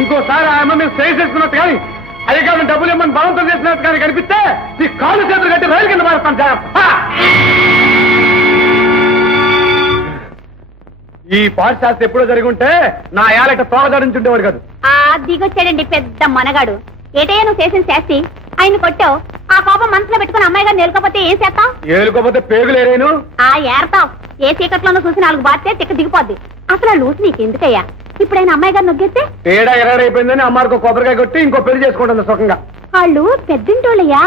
ఇంకోసారి ఆ అమ్మ మీద సైజ్ చేసుకున్నట్టు కానీ అధికారులు డబ్బులు ఇమ్మని బలవంతం చేసినట్టు కానీ కనిపిస్తే నీ కాళ్ళు చేతులు కట్టి రైలు కింద మారుతాను జాగ్రత్త. ఈ పాఠశాస్త్రం ఎప్పుడో జరిగి ఉంటే నా ఏలట తోగదరించుండేవాడు కాదు. దిగొచ్చాడండి పెద్ద మనగాడు. ఏటయ్యా నువ్వు చేసిన శాస్తి, ఆయన కొట్టావు. ఆ కోపం మనసులో పెట్టుకుని అమ్మాయి గారు నేలుకోపోతే ఏం చేస్తావు? ఏలుకోపోతే పేగులేరేను. ఏరతావు. ఏ చీకట్లోనూ చూసి 4 బాధ్యత తిక్క దిగిపోద్ది. అసలు ఆ లూసు నీకెందుకయ్యా? ఇప్పుడైనా అమ్మాయి గారు నొగ్గేస్తే తేడ ఎరడైపోయిందని అమ్మాయికి కొబ్బరికాయ కొట్టి ఇంకో పెళ్లి చేసుకుంటుంది సుఖంగా. వాళ్ళు పెద్దింటోళ్ళయ్యా,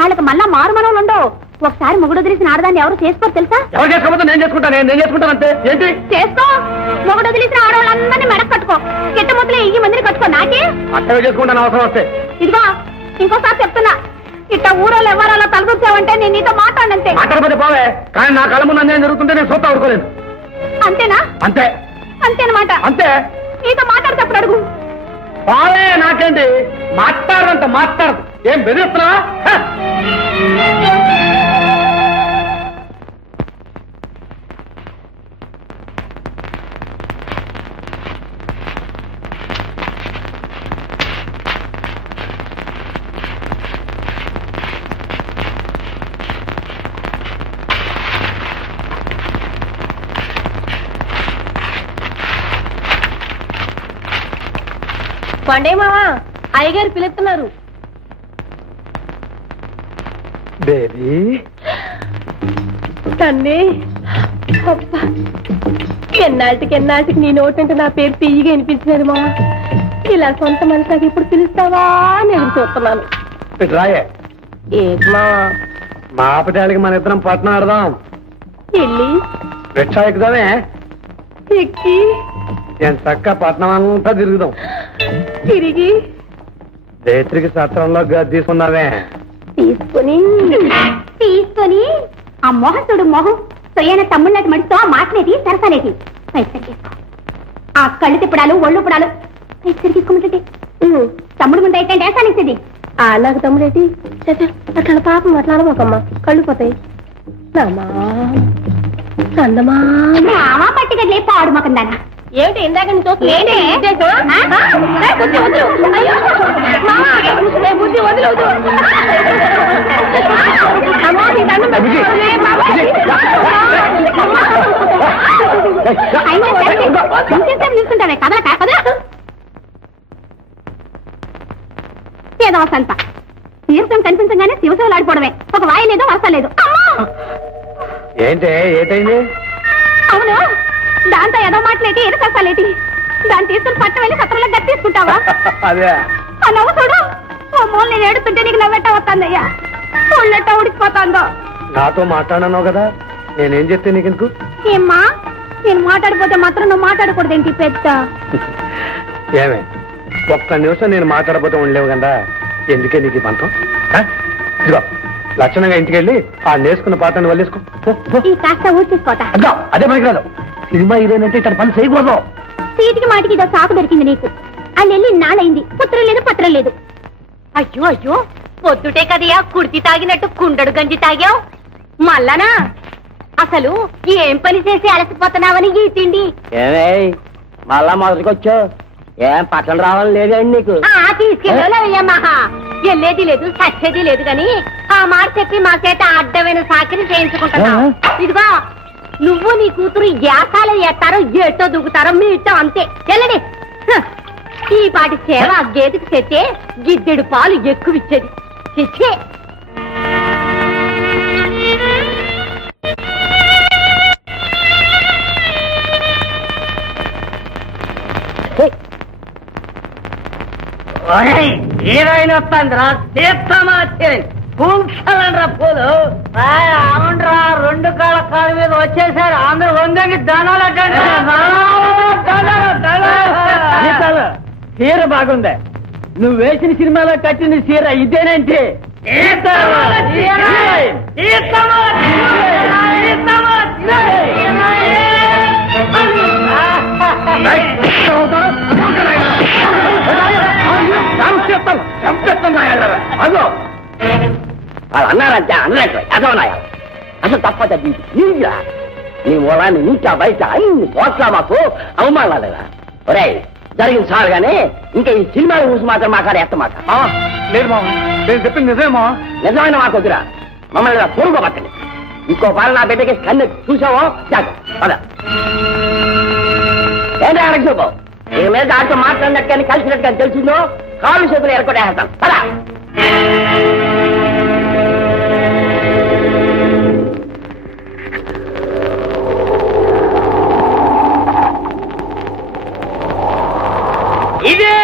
వాళ్ళకి మళ్ళా మారు మనవులు ఉండవు. ఒకసారి మొగుడు వదిలేసిన ఆడదాన్ని ఎవరు చేసుకోరు తెలుసా? ఎవరు చేసుకోకపోతే నేను చేసుకుంటాను. నేను చేసుకుంటాను అంతే. ఏంటి చేసుకో? మొగుడు వదిలేసిన ఆడవాళ్ళందరినీ మెడకు కట్టుకో. గిట్ట ముద్దలే ఈ మందిని కట్టుకో. నాకే అట్టగా చేసుకుంటాను అవసరం వస్తే. ఇదిగో ఇంకోసారి చెప్తున్నా, ఇట్ట ఊరోళ్ళు ఎవరాలో తలదొచ్చావంటే నేను నీతో మాట్లాడంతే. మాట్లాడకపోతే పోవే, కానీ నా కళ్ళ ముందు అన్యాయం జరుగుతుంటే నేను సొంత ఊరుకోలేను. అంతేనా? అంతే. అంతేనమాట. అంతే. నీతో మాట్లాడేటప్పుడు అడుగు. పోవే, నాకేంటి మాట్లాడదంత మాట్లాడదు. ఏం బెదిరిస్తున్నావా? పండే మావా, అయ్యగారు పిలుస్తున్నారు. బేబీ తన్నే ఎన్నాటికి నీ నోటంటే నా పేరు తీయగా వినిపించినది మా. ఇలా సొంత మనసాకి ఇప్పుడు పిలుస్తావా అని ఎదురు చూస్తున్నాను. రాయే ఏమా మా ఆపటానికి మన ఇద్దరం పట్నం ఆడదాం. వెళ్ళి రిక్షా ఎక్కుదామే. ఎక్కి నేను చక్క పట్నం అంతా తిరుగుదాం. తిరిగి రేత్రికి సత్రంలో గది తీసుకున్నావే. తీసుకొని ఆ మొహం చూడు, మొహం సొయ్యన తమ్ముళ్ళకి మడితో మాట్లాడేది సరసాలేది. ఆ కళ్ళు తిప్పడాలు ఒళ్ళు పుడాలు తీసుకోమంటే తమ్ముడు ముందు అయితే వేసానిచ్చేది. నాకు తమ్ముడేటి అట్లా పాపం అట్లా అనమాకమ్మా, కళ్ళు పోతాయి. పట్టిగట్లే పాడు మొక్కం దాన్ని. ఏమిటి ఇందాక బుద్ధి వదిలవుదు. నిల్చుంటానే కదల కాకదా ఏదో సంత తీర్థం కనిపించగానే శివశివలు ఆడిపోవడమే. ఒక వాయి లేదు, వరస లేదు. ఏంటే ఏటైంది? అవును, దాంతో ఏదో మాటలేటి ఏదో సరసాలేటి. దాన్ని తీసుకుని పట్టం వెళ్ళి సత్రంలో గట్టి తీసుకుంటావా? అదే ఆ నవ్వు చూడు. ఓ మూల నేను ఏడుతుంటే నీకు నవ్వెట్ట వస్తుందయ్యా. ఒళ్ళెట్ట ఉడికిపోతాందో. నాతో మాట్లాడన్నావు కదా, నేనేం చెప్తే నీకెందుకు? ఏమ్మా, నేను మాట్లాడిపోతే మాత్రం నువ్వు మాట్లాడకూడదేంటి పెద్ద? ఏమే, ఒక్క నిమిషం నేను మాట్లాడపోతే ఉండలేవు కదా. ఎందుకే నీకు ఈ పంతం? ఇదిగో లక్షణంగా ఇంటికి వెళ్ళి ఆ నేసుకున్న పాత్రని వల్లేసుకో. ఈ కాస్త ఊడ్చేసుకోట. అదే మనకి రాదు. సినిమా ఇదేనంటే ఇక్కడ పని చేయకూడదు. సీటికి మాటికి ఇదో సాకు దొరికింది నీకు. వాళ్ళు వెళ్ళి నాలైంది, పుత్రం లేదు పత్రం లేదు. అయ్యో అయ్యో, పొద్దుటే కదయా కుర్తి తాగినట్టు కుండడు గంజి తాగావు. మళ్ళానా అసలు ఏం పని చేసి అలసిపోతున్నావని ఈ తిండి. ఏమే మళ్ళా మొదటికొచ్చావు? ఏం పట్టలు రావాలని లేదండి నీకు? తీసుకెళ్ళమహా, వెళ్ళేది లేదు సచ్చేది లేదు గాని ఆ మాట చెప్పి మా చేత అడ్డమైన సాకిని చేయించుకుంటున్నా. ఇదిగో నువ్వు నీ కూతురు యాసాలు ఎత్తారో ఎట్టో దూకుతారో మీ ఇట్టో అంతే. వెళ్ళండి. ఈ పాటి సేవ గేదెకి తెచ్చే గిద్దెడు పాలు ఎక్కువిచ్చేది. చిచ్చే హీరోయిన్ వస్తుందిరా, తీర్థమాచ్చి పూంక్షలండ్రా పూలు. అవునరా, 2 కాళ్ళ కాళ్ళ మీద వచ్చేసారు అందరూ. వందకి ధనాలు చీర బాగుంది. నువ్వు వేసిన సినిమాలో కట్టిన చీర ఇదేనేంటి? అదో వాళ్ళు అన్నారంటే అన్నట్టు ఎదవనాయ. అసలు తప్పదు నీరా. నీ మూలాన్ని నీకా బయట అన్ని పోట్లా మాకు అవమానాలేదా? ఒరే, జరిగింది చాలు గానీ ఇంకా ఈ సినిమాల ఊసి మాత్రం మాట్లాడే ఎత్త మాట లేదు మామ నేను చెప్పింది నిజమే మామ. నిజమైన మాకు వద్దురా మమ్మల్ని పొరుగు పట్టండి ఇంకో పాలు నా బిడ్డకి కన్ను చూసావో పద ఏంటి అడగ చూపు నీ మీద దాంతో మాట్లాడినట్టు కానీ కలిసినట్టు కానీ తెలిసిందో కాళ్ళు చేతులు ఎరకొట్టేస్తాను పద ఇదే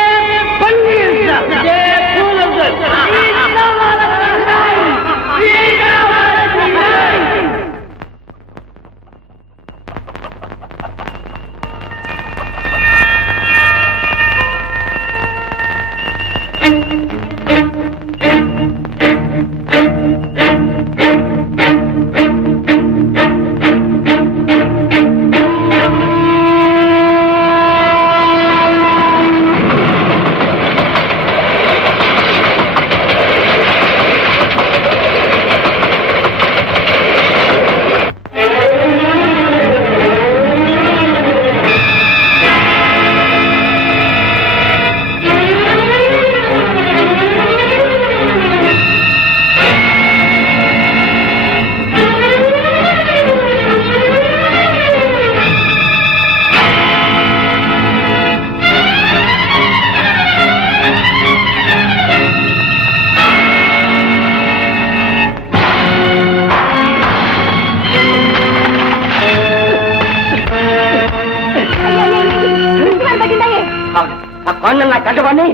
ఆ కొండ నా కట్టబడి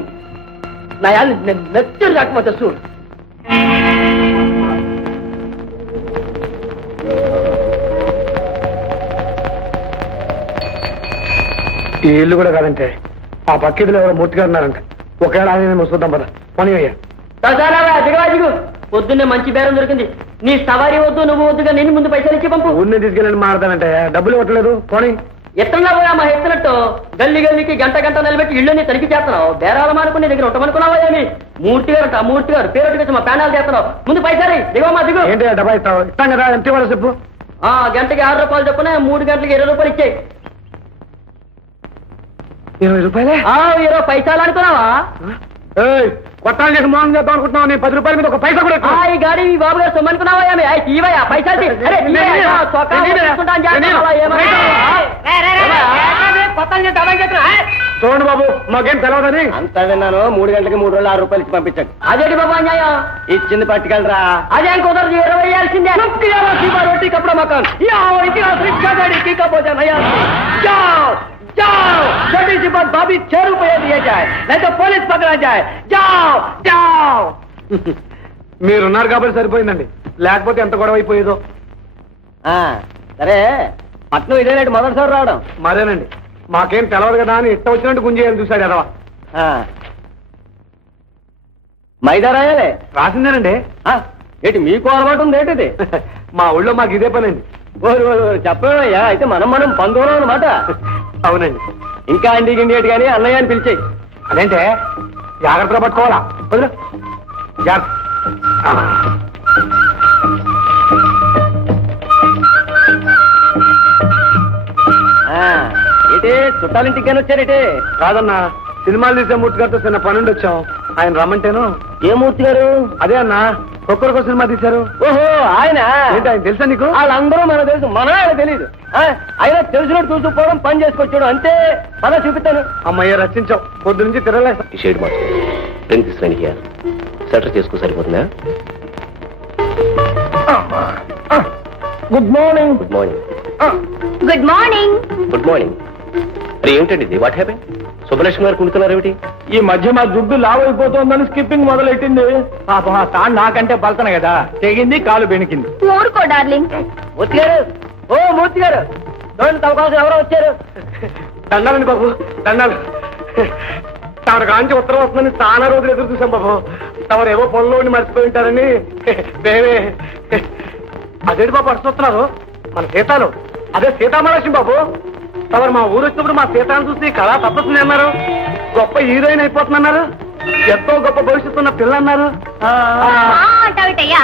నా యాళ్ళు నెత్తురు రాకపోతే చూడు ఈ ఇల్లు కూడా కాదంటే ఆ పక్కిదిలో ఎవరో మూర్తిగా ఉన్నారంట. ఒకవేళ ఆయన చూద్దాం పద పని అయ్యా. దిగు పొద్దున్నే మంచి బేరం దొరికింది నీ సవారీ వద్దు నువ్వు వద్దుగా నేను ముందు పైసలు ఇచ్చి పంపు ఊరిని తీసుకెళ్ళండి మారదానంటే డబ్బులు కొట్టలేదు పోనీ. ఎత్తన్నా పోయా మా ఎత్తునట్టు గల్లి గల్లికి గంట గంట నిలబెట్టి ఇళ్ళని తనిఖీ చేస్తున్నావు బేరాల మానుకుని దగ్గర ఉండమనుకున్నావా ఏమి మూర్తి గారు ఆ మూర్తి గారు పేరు మా ప్యానాలు చేస్తున్నావు ముందు పైసరి దిగమ్మా దిగు ఏంటి డబ్బా ఇస్తావు ఇస్తాం కదా ఎంత ఇవ్వాలి చెప్పు. గంటకి 6 రూపాయలు చొప్పున 3 గంటలకి 20 రూపాయలు ఇచ్చాయి 20 రూపాయలే 20 పైసలు అనుకున్నావా కొట్టాలు చేసి మోహన్ చేద్దాం అనుకుంటున్నావు. నేను 10 రూపాయల మీద ఒక పైసా కూడా ఈ గాడి ఈ బాబు గారు సొమ్మనుకున్నావా ఏమి ఇవయా పైసలు చూడండి బాబు మాకేం తెలవదని అంతా విన్నాను 3 గంటలకి 3 రోజులు 6 రూపాయలు ఇచ్చి పంపించాడు అదేంటి బాబు అన్యాయం ఇచ్చింది పట్టుకెళ్ళరా అదేం కుదరదు 20 వేయాల్సిందే रोटी कपड़ा मकान इतिहास रिक्शा गाड़ी की कपोजा नया जाओ जाओ छोटी सी बात भाभी 6 रुपये दिए जाए नहीं तो पुलिस पकड़ा जाए जाओ जाओ మీరున్నారు కాబట్టి సరిపోయిందండి లేకపోతే ఎంత గొడవ అయిపోయేదో. సరే పట్నం ఇదేనండి మొదటిసారి రావడం మరేనండి మాకేం తెలవదు కదా అని ఇట్ట వచ్చినట్టు గుంజేయాలని చూశాడు ఎదవా. మైదా రాయాలే రాసిందేనండి. ఏంటి మీకు అలవాటు ఉంది ఏంటిది మా ఊళ్ళో మాకు ఇదే పనండి. చెప్పయ్యా అయితే మనం బంధువులం అనమాట. అవునండి. ఇంకా అండి గిండి కానీ అన్నయ్య అని పిలిచేయి. అదేంటే జాగ్రత్తగా పట్టుకోవాలా వదిలే జాగ్రత్త. ఏంటి చుట్టాలింటికి కానీ వచ్చారేటి కాదన్నా సినిమాలు తీసే మూర్తి గారితో చిన్న పనుండి వచ్చాం. ఆయన రమ్మంటేను. ఏ మూర్తి గారు? అదే అన్నా ఒక్కరికో సినిమా తీశారు. ఓహో ఆయన ఏంటి ఆయన తెలుసా నీకు? వాళ్ళందరూ మనకు తెలుసు మనం ఆయన తెలియదు. ఆయన తెలిసినట్టు చూసుకోవడం పని చేసుకొచ్చాడు అంతే. పద చూపిస్తాను. అమ్మయ్య రచించావు పొద్దు నుంచి తిరగలేక. షేడ్ మార్చు పెన్ తీసుకురానికి సెటర్ చేసుకో సరిపోతుందా? Good morning. Good morning. Good morning. Good morning. మరి ఏమిటండి ఇది? What happen? సుబ్బలక్ష్మి గారు కుంటున్నారు ఏమిటి? ఈ మధ్య మా దుడ్డు లావ్ అయిపోతుందని స్కిప్పింగ్ మొదలెట్టింది. పాపం ఆ తాను నాకంటే పలతన కదా తెగింది కాలు బెనికింది. ఊరుకో డార్లింగ్. మూర్తి గారు ఓ మూర్తి గారు చూడండి తమ కోసం ఎవరో వచ్చారు. దండాలండి బాబు దండాలు. తమరు కాంచి ఉత్తరం వస్తుందని చాలా రోజులు ఎదురు చూసాం బాబు. తమరు ఏవో పనుల్లో ఉండి మర్చిపోయి ఉంటారని మేమే. అదేంటి బాబు అడుస్తున్నారు మన సీతాలు? అదే సీతామహాలక్ష్మి బాబు. తమరు మా ఊరు వచ్చినప్పుడు మా సీతాను చూసి కళా తప్పస్తుంది అన్నారు. గొప్ప హీరోయిన్ అయిపోతుందన్నారు. ఎంతో గొప్ప భవిష్యత్తు ఉన్న పిల్ల అన్నారు. అంటావిటయ్యా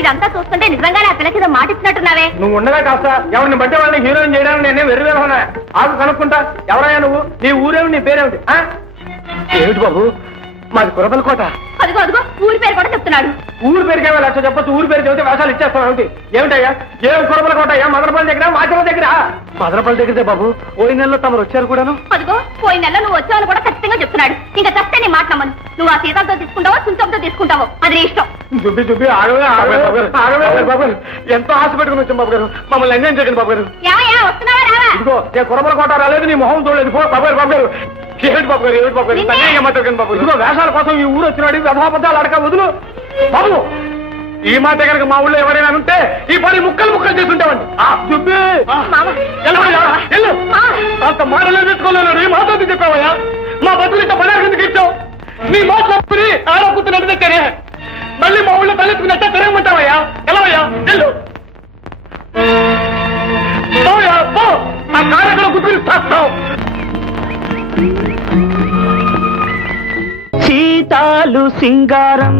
ఇదంతా చూస్తుంటే నిజంగానే ఆ పిల్లకి ఏదో మాట ఇచ్చినట్టున్నావే. నువ్వు ఉండగా కాస్త ఎవరిని బట్టే వాళ్ళని హీరోయిన్ చేయడానికి నేనే వెర్రివేనా ఆకు కనుక్కుంటా. ఎవరయ్యా నువ్వు? నీ ఊరేమి, నీ పేరేమిటి? ఏమిటి బాబు, మాది కురబలకోట. అదిగో అదిగో ఊరి పేరు కూడా చెప్తున్నాడు. ఊరు పేరుకేమో లక్ష చెప్పొచ్చు, ఊరి పేరు చెబితే వేషాలు ఇచ్చేస్తాం ఏమిటి? ఏమిటయ్యా? ఏం కురబలకోట అయ్యా? మదనపల్లి దగ్గర, మాచల దగ్గర? మదనపల్లి దగ్గరే బాబు. పోయిన నెలలో తమరు వచ్చారు కూడాను. అదిగో పోయిన నెలలో నువ్వు వచ్చావని కూడా ఖచ్చితంగా చెప్తున్నాడు. ఇంకా చస్తే నీ మాట నమ్మను. నువ్వు ఆ సీతాలతో తీసుకుంటావో చుంచంతో తీసుకుంటావో అది నీ ఇష్టం. దుబ్బి దుబ్బి ఆగవే ఆగవే బాబు గారు. ఎంతో ఆశ పెట్టుకుని వచ్చాం బాబు గారు. మమ్మల్ని ఎంజాయ్ చేయకండి బాబు గారు. ఏమయ్యా వస్తున్నావా రావా? ఇదిగో ఏ కురబలకోట రాలేదు, నీ మొహం చూడలేదు. పో బాబు గారు, బాబు గారు. ఏమిటి బాబు గారు, ఏమిటి బాబు గారు? తల్లి మాట్లాడకండి బాబు. ఇదిగో వేషాల కోసం ఈ ఊరు వచ్చినాడు, వ్యధాపదాలు అడక వదులు బాబు. ఈ మాట కనుక మా ఊళ్ళో ఎవరైనా ఉంటే ఈ పని ముక్కలు ముక్కలు చేస్తుంటామండి. అంత మాటలు తెచ్చుకోలేరు. ఈ మాట చెప్పావయ్యా? మా బతులు పని కిందకి ఇచ్చావు. నీ మాట చెప్పుకుని ఆడకుతున్నట్టు తెచ్చనే మళ్ళీ మా ఊళ్ళో తలెత్తుకున్నట్టే తిరగమంటావయ్యా? ఎలావయ్యా? వెళ్ళు పో. ఆ కార్యక్రమం కుదిరి చేస్తావు. సీతాలు సింగారం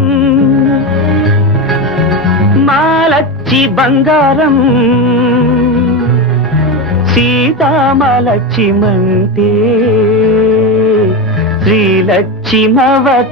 మాలచ్చి బంగారం సీతామలక్ష్మంతే శ్రీలక్ష్మవతారం.